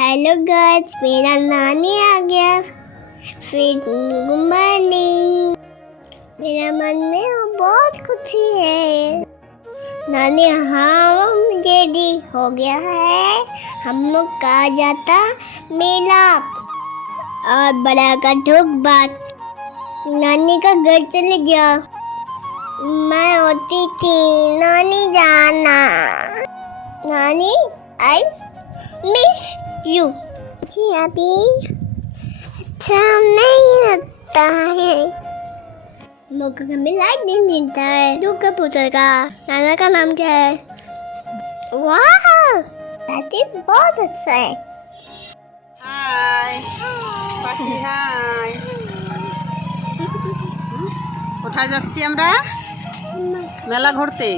Hello girls मेरा नानी आ गया। फिर गुड मॉर्निंग मेरा मन में बहुत खुशी है। नानी हम रेडी हो गया है। हम लोग कहा जाता मेला। और बड़ा का ठोक बात। नानी का घर चले गया। मैं होती थी नानी जाना। नानी, आई? miss you. Chị Abby Chào nay tại một cái mình lách đến nhìn trời lúc cái bụi trời cả. Là nó có làm wow! That is what it say hi. Hi. কোথায় যাচ্ছি আমরা মেলা ঘুরতে?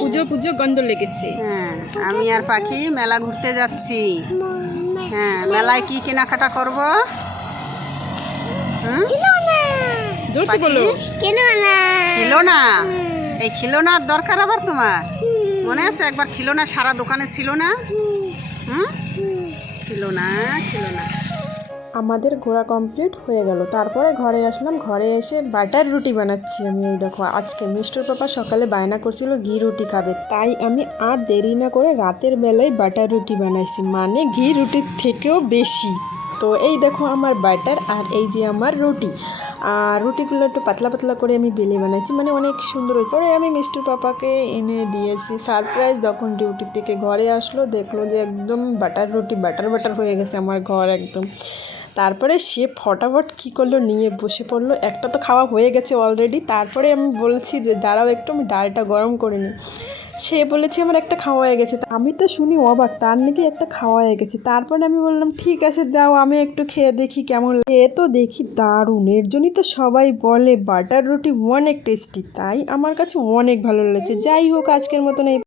পুজো পুজো গন্ধ লেগেছে। হ্যাঁ আমি আর পাখি মেলা ঘুরতে যাচ্ছি। হ্যাঁ মেলায় কি কেনাকাটা করব? খিলোনা। এই খিলোনার দরকার আবার তোমার? মনে আছে একবার খিলোনা সারা দোকানে ছিল না? হুম। খিলোনা খিলোনা। আমাদের ঘোরা কমপ্লিট হয়ে গেল। তারপরে ঘরে আসলাম। ঘরে এসে বাটার রুটি বানাচ্ছি আমি। এই দেখো, আজকে মিষ্টুর পাপা সকালে বায়না করছিল ঘি রুটি খাবে। তাই আমি আর দেরি না করে রাতের বেলায় বাটার রুটি বানাইছি। মানে ঘি রুটির থেকেও বেশি। তো এই দেখো আমার বাটার আর এই যে আমার রুটি। আর রুটিগুলো একটু পাতলা পাতলা করে আমি বেলে বানাইছি। মানে অনেক সুন্দর হয়েছে। পরে আমি মিষ্টুর পাপাকে এনে দিয়েছি। সারপ্রাইজ যখন ডিউটি থেকে ঘরে আসলো। দেখল যে একদম বাটার রুটি বাটার বাটার হয়ে গেছে আমার ঘর একদম। তারপরে সে ফটাফট কী করল? নিয়ে বসে পড়ল। একটা তো খাওয়া হয়ে গেছে অলরেডি তারপরে আমি বলছি যে, দাঁড়াও একটু, আমি ডালটা গরম করে নিই। সে বলেছে, আমার একটা খাওয়া হয়ে গেছে। আমি তো শুনি অবাক, তার নাকি একটা খাওয়া হয়ে গেছে। তারপরে আমি বললাম, ঠিক আছে, দাও, আমি একটু খেয়ে দেখি কেমন। এ তো দেখি দারুণ, এর জন্যই তো সবাই বলে, বাটার রুটি অনেক টেস্টি তাই আমার কাছে অনেক ভালো লেগেছে। যাই হোক, আজকের মতন এই